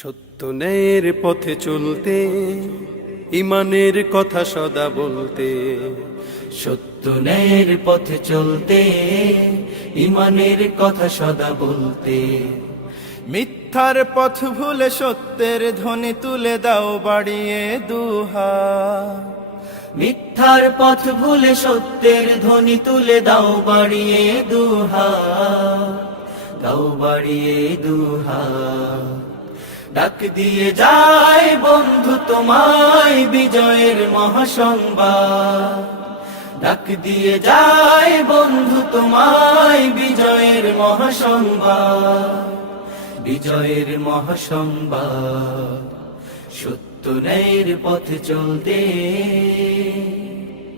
সত্য ন্যায়ের পথে চলতে, ইমানের কথা সদা বলতে। সত্য ন্যায়ের পথে চলতে, ইমানের কথা সদা বলতে। মিথ্যার পথ ভুলে সত্যের ধ্বনি তুলে দাও বাড়িয়ে দুহাত। মিথ্যার পথ ভুলে সত্যের ধ্বনি তুলে দাও বাড়িয়ে দুহাত, দাও বাড়িয়ে দুহাত। ডাক দিয়ে যায় বন্ধু তোমায় বিজয়ের মহাসংবাদ, ডাক দিয়ে যায় বন্ধু তোমায় বিজয়ের মহাসংবাদ, বিজয়ের মহাসংবাদ। সত্য ন্যায়ের পথে চলতে।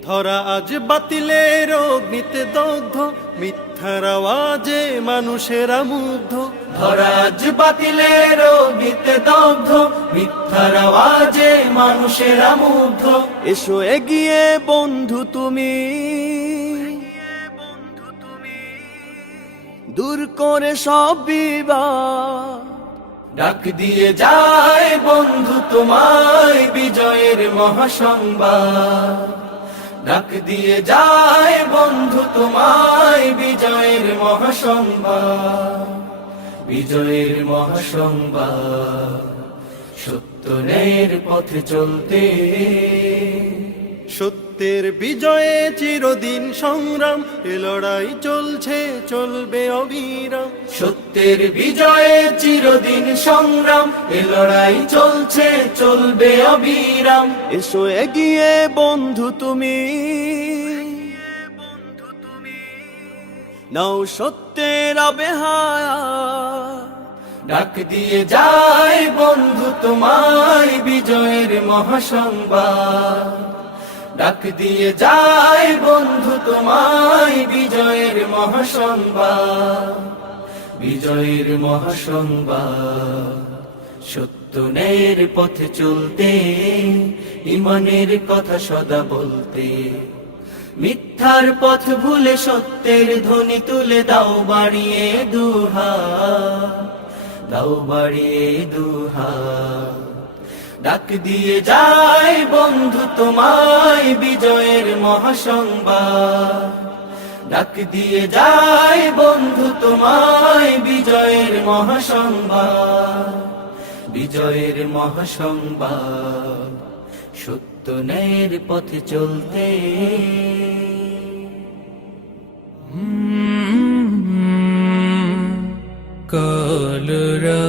ধরা আজ বাতিলের অগ্নিতে দগ্ধ, মিথ্যার আওয়াজে মানুষেরা মুগ্ধ। ধরা আজ বাতিলের অগ্নিতে দগ্ধ, মিথ্যার আওয়াজে মানুষেরা মুগ্ধ। এসো এগিয়ে বন্ধু তুমি, দূর করে সব বিবাদ। ডাক দিয়ে যায় বন্ধু তোমায় বিজয়ের মহাসংবাদ, ডাক দিয়ে যায় বন্ধু তোমায় বিজয়ের মহাসংবাদ, বিজয়ের মহাসংবাদ। সত্য ন্যায়ের পথে চলতে। সত্যের বিজয়ে চিরদিন সংগ্রাম, এ লড়াই চলছে চলবে অবিরাম। সত্যের বিজয়ে চিরদিন সংগ্রাম, এ লড়াই চলছে চলবে অবিরাম। এসো এগিয়ে বন্ধু তুমি, নাও সত্যের আবেহায়া। ডাক দিয়ে যায় বন্ধু তোমায় বিজয়ের মহাসংবাদ, ডাক দিয়ে যায় বন্ধু তোমায় বিজয়ের মহাসংবাদ, বিজয়ের মহাসংবাদ। সত্য ন্যায়ের পথে চলতে, ইমানের কথা সদা বলতে। মিথ্যার পথ ভুলে সত্যের ধ্বনি তুলে দাও বাড়িয়ে দুহাত, দাও বাড়িয়ে দুহাত। ডাক দিয়ে যায় বন্ধু তোমায় বিজয়ের মহাসংবাদ, ডাক দিয়ে যায় বন্ধু তোমায় বিজয়ের মহাসংবাদ, বিজয়ের মহাসংবাদ। সত্য ন্যায়ের পথে চলতে। কালরা